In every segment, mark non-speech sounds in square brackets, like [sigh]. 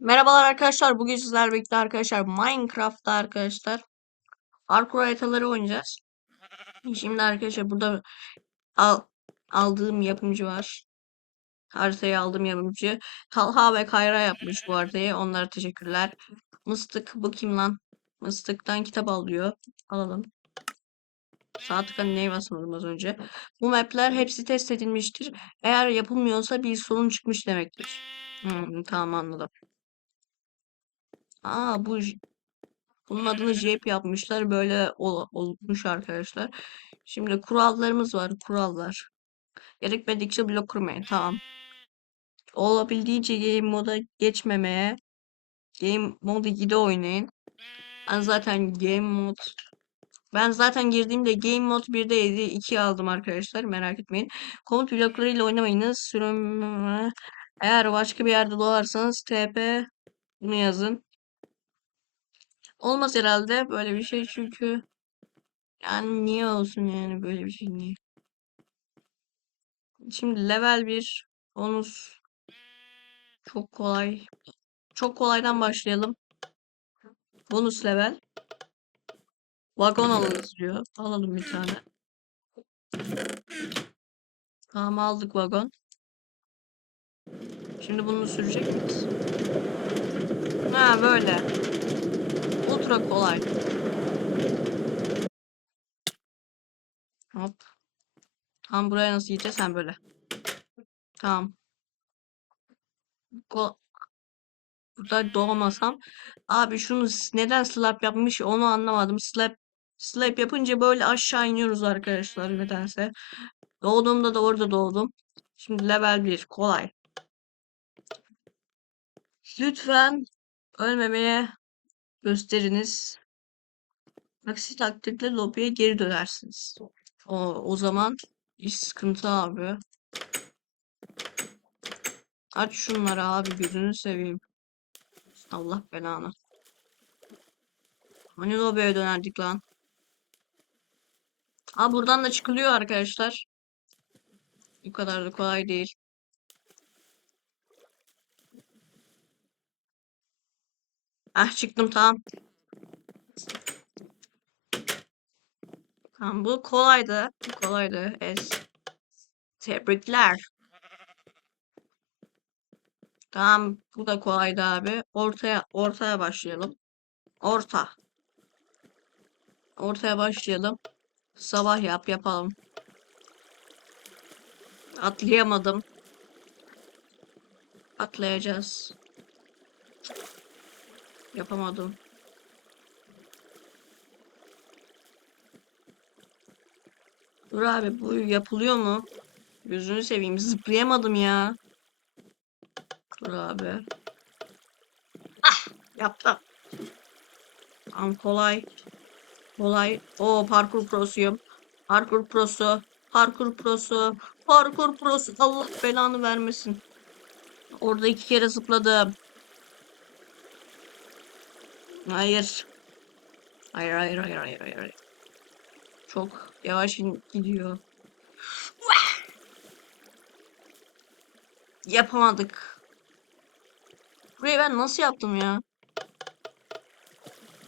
Merhabalar arkadaşlar. Bugün sizlerle birlikte arkadaşlar Minecraft'ta arkadaşlar parkur haritaları oynayacağız. Şimdi arkadaşlar burada al, aldığım yapımcı var. Haritayı aldığım yapımcı. Talha ve Kayra yapmış bu haritayı. Onlara teşekkürler. Mıstık bu kim lan? Mıstık'tan kitap alıyor. Alalım. Sağ tıka neye basmadım az önce. Bu mapler hepsi test edilmiştir. Eğer yapılmıyorsa bir sorun çıkmış demektir. Hmm, tamam anladım. Aa bu bunun adını JP yapmışlar. Böyle ol- olmuş arkadaşlar. Şimdi kurallarımız var. Kurallar. Gerekmedikçe blok kurmayın. Tamam. Olabildiğince game moda geçmemeye. Game modu 2'de oynayın. Ben zaten game mod ben zaten girdiğimde game mod 1'deydi. 2 aldım arkadaşlar. Merak etmeyin. Komut bloklarıyla oynamayınız. Sürüm eğer başka bir yerde doğarsanız TP bunu yazın. Olmaz herhalde böyle bir şey çünkü yani niye olsun yani böyle bir şey niye? Şimdi level 1 bonus çok kolay. Çok kolaydan başlayalım. Bonus level. Vagon alırız diyor. Alalım bir tane. Tamam aldık vagon. Şimdi bunu sürecek miyiz? Ha böyle. Ultra kolay. Hop. Tam buraya nasıl gideceğiz? Sen böyle. Tamam. Ko Burada doğmasam. Abi şunu neden slap yapmış onu anlamadım. Slap slap yapınca böyle aşağı iniyoruz arkadaşlar nedense. Doğduğumda da orada doğdum. Şimdi level 1 kolay. Lütfen ölmemeye gösteriniz. Aksi takdirde lobiye geri dönersiniz. O, o zaman iş sıkıntı abi. Aç şunları abi gözünü seveyim. Allah belanı. Hani lobiye dönerdik lan. Ha buradan da çıkılıyor arkadaşlar. Bu kadar da kolay değil. Ah çıktım tamam. Tamam bu kolaydı. Kolaydı. Es. Tebrikler. Tamam bu da kolaydı abi. Ortaya ortaya başlayalım. Orta. Ortaya başlayalım. Sabah yap yapalım. Atlayamadım. Atlayacağız. Yapamadım. Dur abi bu yapılıyor mu? Gözünü seveyim zıplayamadım ya. Dur abi. Ah yaptım. Tamam kolay. Kolay. O parkur prosuyum. Parkur prosu. Parkur prosu. Parkur prosu. Allah belanı vermesin. Orada iki kere zıpladım. Hayır. Hayır hayır hayır hayır hayır. Çok yavaş gidiyor. Yapamadık. Burayı ben nasıl yaptım ya?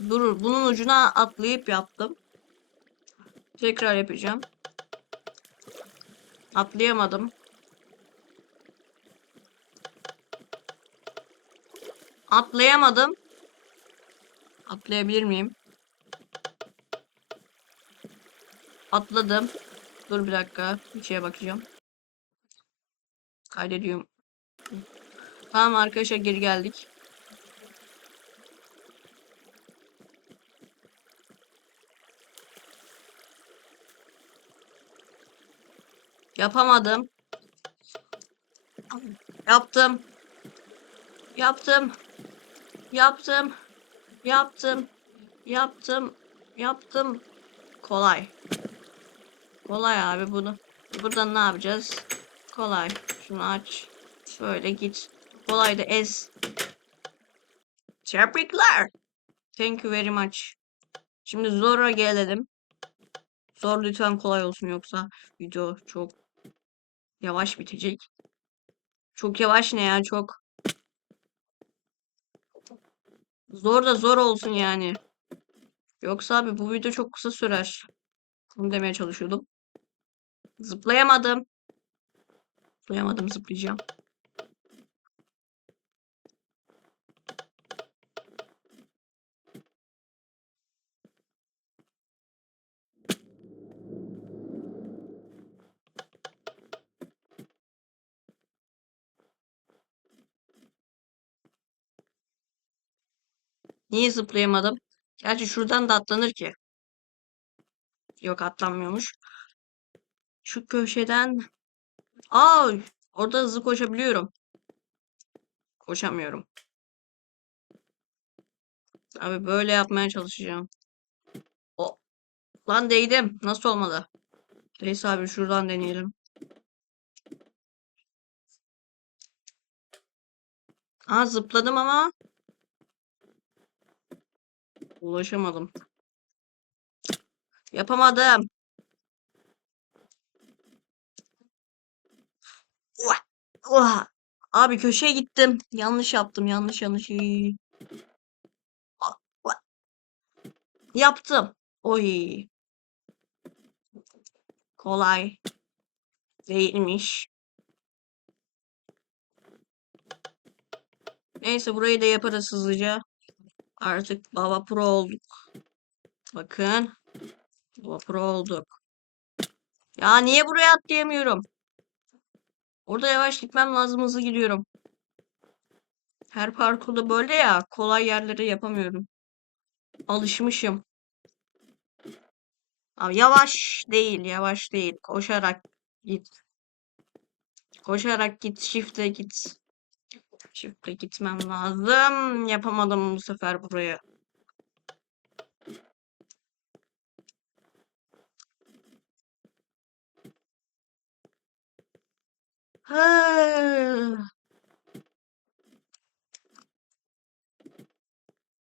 Durur. Bunun ucuna atlayıp yaptım. Tekrar yapacağım. Atlayamadım. Atlayamadım. Atlayabilir miyim? Atladım. Dur bir dakika. Bir şeye bakacağım. Kaydediyorum. Tamam arkadaşlar geri geldik. Yapamadım. Yaptım. Yaptım. Yaptım. Yaptım. Yaptım. Yaptım. Kolay. Kolay abi bunu. Buradan ne yapacağız? Kolay. Şunu aç. Şöyle git. Kolay da ez. Tebrikler. Thank you very much. Şimdi zora gelelim. Zor lütfen kolay olsun yoksa video çok yavaş bitecek. Çok yavaş ne ya çok. Zor da zor olsun yani. Yoksa abi bu video çok kısa sürer. Bunu demeye çalışıyordum. Zıplayamadım. Zıplayamadım zıplayacağım. Niye zıplayamadım? Gerçi şuradan da atlanır ki. Yok atlanmıyormuş. Şu köşeden. Aa, orada hızlı koşabiliyorum. Koşamıyorum. Abi böyle yapmaya çalışacağım. O. Lan değdim. Nasıl olmadı? Neyse abi şuradan deneyelim. Aa zıpladım ama ulaşamadım. Yapamadım. Uah, uah. Abi köşeye gittim. Yanlış yaptım. Yanlış yanlış. Yaptım. Oy. Kolay. Değilmiş. Neyse burayı da yaparız hızlıca. Artık Baba Pro olduk. Bakın. Baba Pro olduk. Ya niye buraya atlayamıyorum? Orada yavaş gitmem lazım hızlı gidiyorum. Her parkurda böyle ya kolay yerleri yapamıyorum. Alışmışım. Abi yavaş değil yavaş değil. Koşarak git. Koşarak git. Shift'e git. Shift'e gitmem lazım. Yapamadım bu sefer buraya. Ha.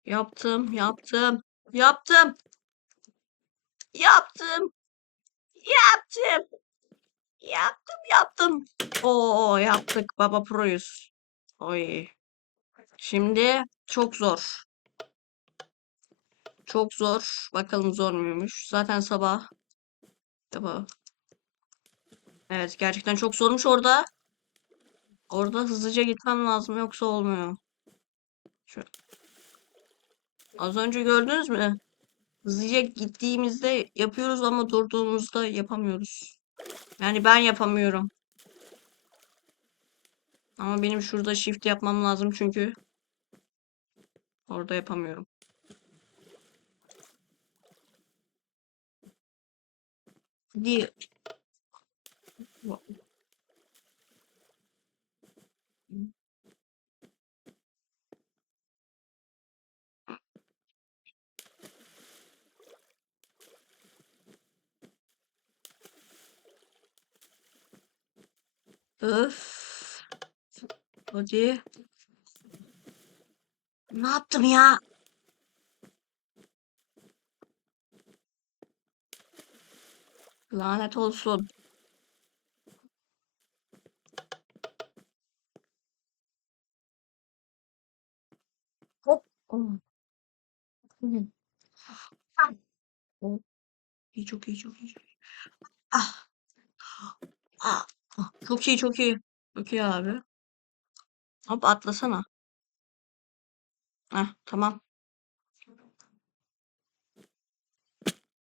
Yaptım, yaptım, yaptım, yaptım, yaptım, yaptım, yaptım. Oo, yaptık. Baba Pro'yuz. Oy. Şimdi çok zor. Çok zor. Bakalım zor muymuş. Zaten sabah. Sabah. Evet gerçekten çok zormuş orada. Orada hızlıca gitmem lazım yoksa olmuyor. Şu. Az önce gördünüz mü? Hızlıca gittiğimizde yapıyoruz ama durduğumuzda yapamıyoruz. Yani ben yapamıyorum. Ama benim şurada shift yapmam lazım çünkü orada yapamıyorum. Di Öf. Hadi. Ne yaptım ya? Lanet olsun. Hop. İyi çok iyi. Çok iyi. Ah. Ah. Ah. Çok iyi çok iyi. Çok iyi abi. Hop atlasana. Heh, tamam.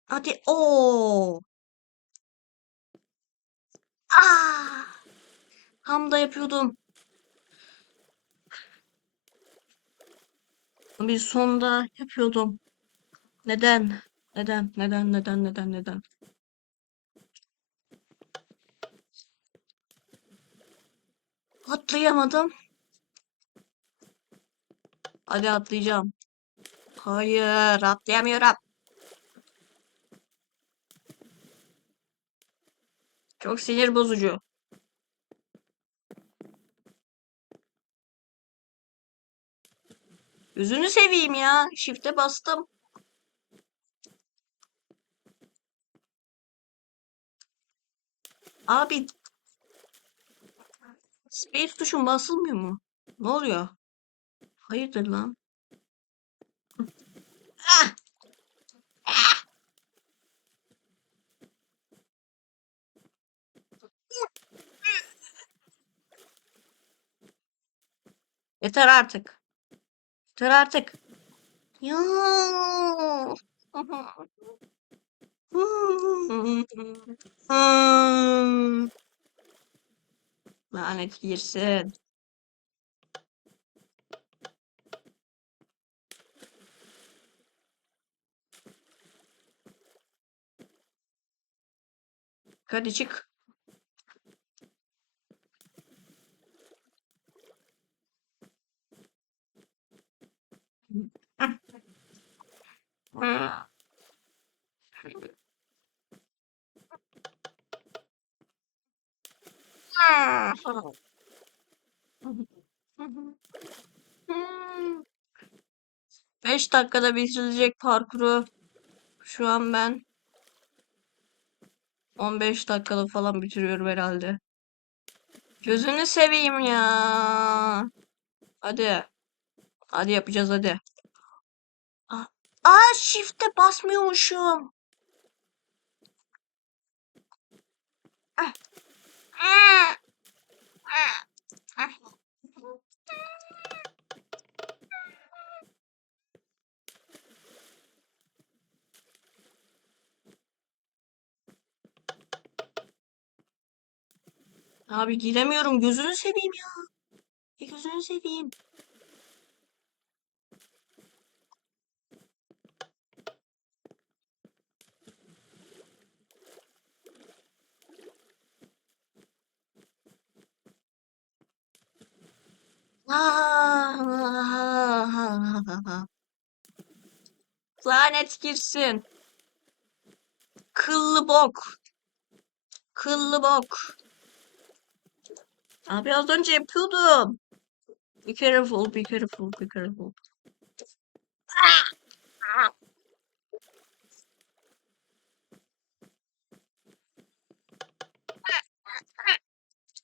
Hadi. Oo. Ah. Tam da yapıyordum. Bir sonda yapıyordum. Neden? Neden? Neden? Neden? Neden? Neden? Atlayamadım. Hadi atlayacağım. Hayır, atlayamıyorum. Çok sinir bozucu. Yüzünü seveyim ya. Shift'e bastım. Abi Space tuşun basılmıyor mu? Ne oluyor? Hayırdır lan? Ah! Ah! Yeter artık. Yeter artık. Ya. Lanet girsin. Hadi çık. Beş dakikada bitirilecek parkuru şu an ben 15 dakikada falan bitiriyorum herhalde. Gözünü seveyim ya. Hadi. Hadi yapacağız hadi. Aa, aa shift'e basmıyormuşum. Abi giremiyorum. Gözünü seveyim ya. Bir gözünü seveyim. [laughs] Lanet girsin. Kıllı bok. Kıllı bok. Abi az önce yapıyordum. Be careful, be careful, be careful.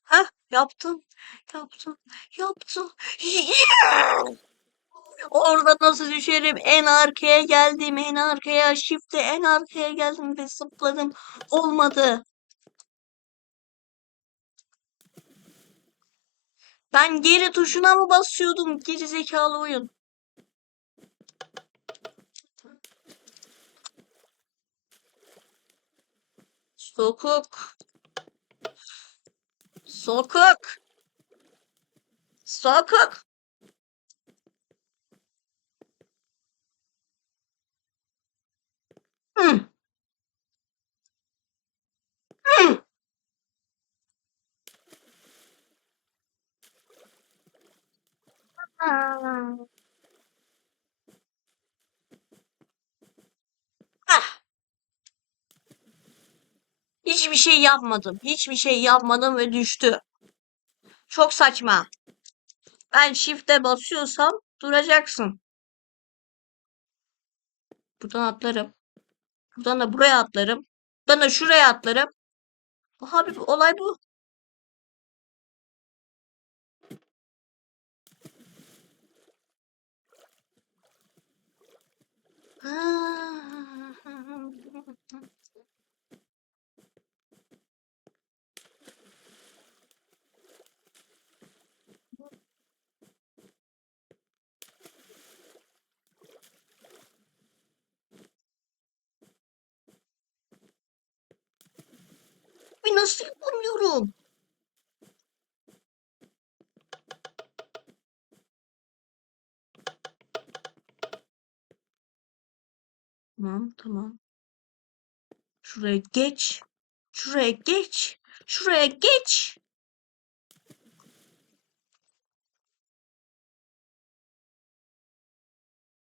Hah, yaptım. Yaptım. Yaptım. Orada nasıl düşerim? En arkaya geldim. En arkaya. Shift'e en arkaya geldim ve zıpladım. Olmadı. Ben geri tuşuna mı basıyordum? Geri zekalı oyun. Sokuk. Sokuk. Sokuk. Hı. Hı. Ah. Hiçbir şey yapmadım. Hiçbir şey yapmadım ve düştü. Çok saçma. Ben shift'e basıyorsam duracaksın. Buradan atlarım. Buradan da buraya atlarım. Buradan da şuraya atlarım. Abi bu olay bu. Ay nasıl yapamıyorum? Tamam tamam. Şuraya geç. Şuraya geç. Şuraya geç.